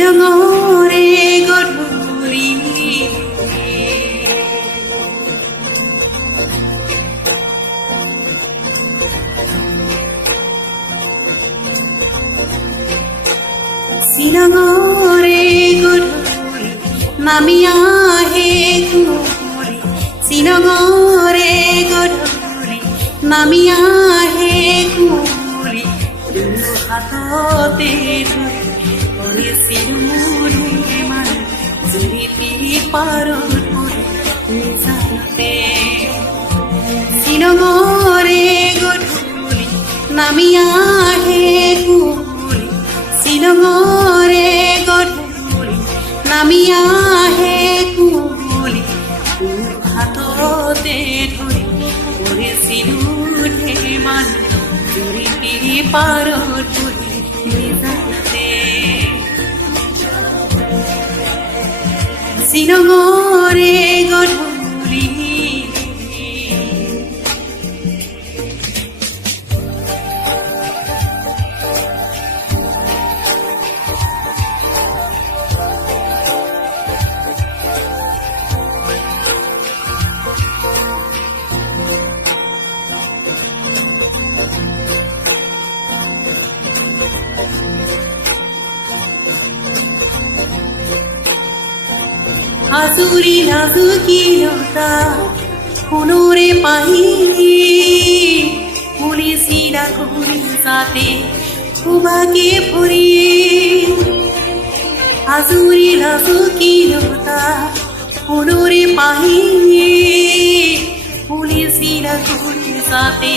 শিলঙৰে গধূলি শিলঙৰে গধূলি নামি আহে কুঁৱলী শিলঙৰে গধূলি নামি আহে কুঁৱলী হাততে শিলঙৰে গধূলি নামি আহে কুঁৱলী শিলঙৰে গধূলি নামি আহে কুঁৱলী হাততে ধৰি কৰিছিলো ধেমালি জুৰি পাৰত শিলঙৰে গধূলি আজুৰি নাজুকিলতা সোণৰে পাহি পুলিচিৰা ঘূৰি যাতে সুভাগে ভৰি আজুৰি নাজুকিলতা সোণৰে পাহি পুলিচিৰা ঘূৰি যাতে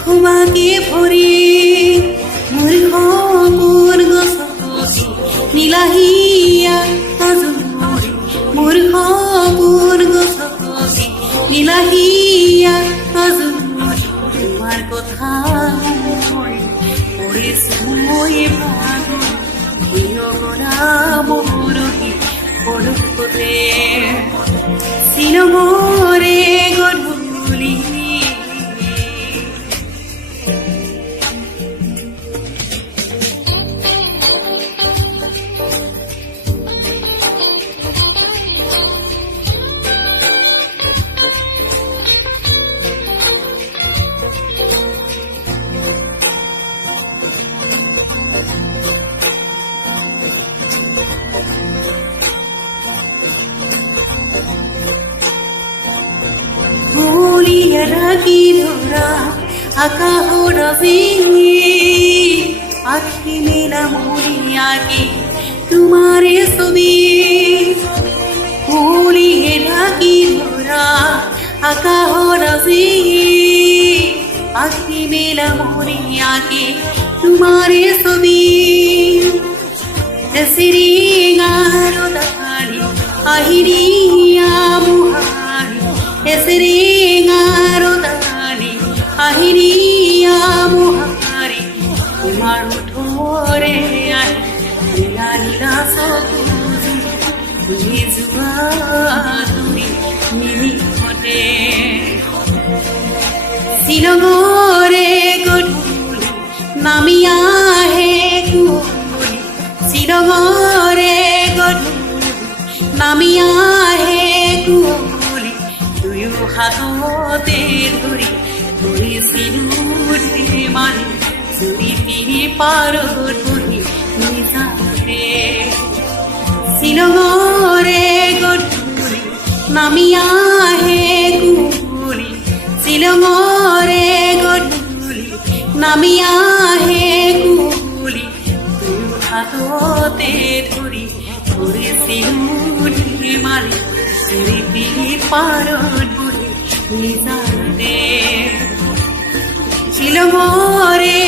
সুভাগে ভৰি মোৰ সপোন গছকি নীলাহিয়া মোৰ সপোন গছকি নীলাহিয়া তোমাৰ কথা কৰিছো মই ভাগৰ বিৰগনা মৰহি পলকতে শিলঙৰে গধূলি রাখি ধরা আকাশৰ আখি মেলা মৰি আগে তোমাৰে ছবি ফুলিয়ে ঢাকি ধৰা আকাশৰ আখি মেলা মৰি আগে তোমাৰে ছবি চিৰিঙাৰ দালি আহিৰিয়া মুহাৰি চিৰিঙাৰ দালি আহিৰিয়া মুহাৰি তোমাৰ ওঠৰে নীলা নীলা চকু বুজি যোৱা তুমি নিমিষতে শিলঙৰে গধূলি নামি আহে কুঁৱলী শিলঙৰে গধূলি নামি আহে কুঁৱলী দুয়ো হাততে ধৰি কৰিছিলো ধেমালি জুৰি পাৰত বহি নিজাতে শিলঙৰে গধূলি নামি আহে কুঁৱলী শিলঙৰে গধূলি নামি আহে কুঁৱলী দুয়ো হাততে ধৰি কৰিছিলো ধেমালি জুৰি পাৰত বহি নিজাতে শিলঙৰে